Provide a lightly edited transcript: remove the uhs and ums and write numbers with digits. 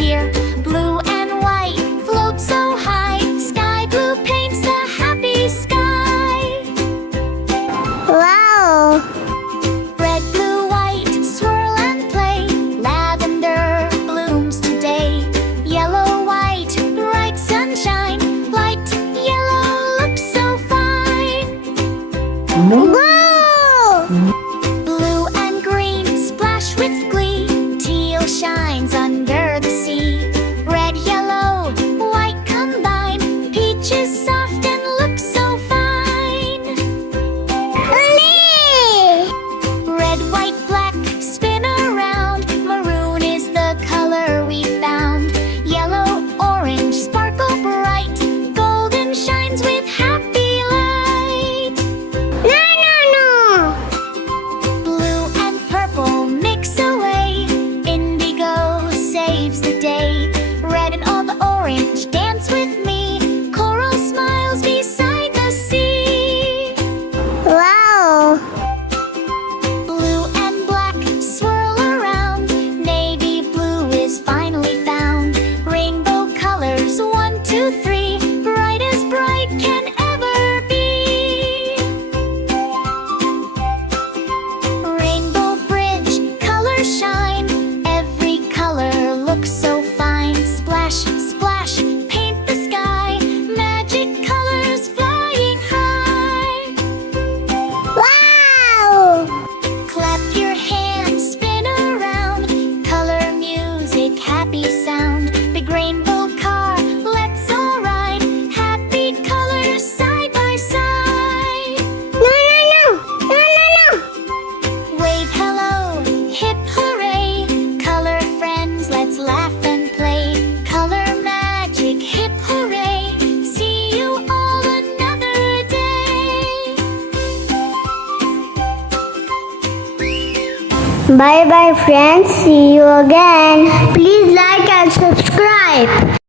here. Blue and white float so high. Sky blue paints the happy sky. Wow! Red, blue, white, swirl and play. Lavender blooms today. Yellow, white, bright sunshine. Light yellow looks so fine. Wow! Blue and green splash with glee. Teal shines under the sea. Red, yellow, white combine. Peaches soft and look so fine. Lily! Red, white, black, spin around. Maroon is the color we found. Yellow, orange, sparkle bright. Golden shines with happy light. No, no, no! Blue and purple mix away. Indigo saves the day. Red and all the orange dance with me. Coral smiles beside the sea. Wow! Blue and black swirl around. Navy blue is finally found. Rainbow colors, 1, 2, 3. Bright as bright can ever be. Rainbow bridge, colors shine. Every color looks so fine. Splash, splash, paint the sky. Magic colors flying high. Wow! Clap your hands, spin around. Color music, happy sound. Big rainbow car, let's all ride. Happy colors side by side. No, no, no! No, no, no! Wave hello, hip hooray. Color friends, let's laugh and play. Color magic, hip hooray. See you all another day. Bye bye friends, see you again. Please like and subscribe.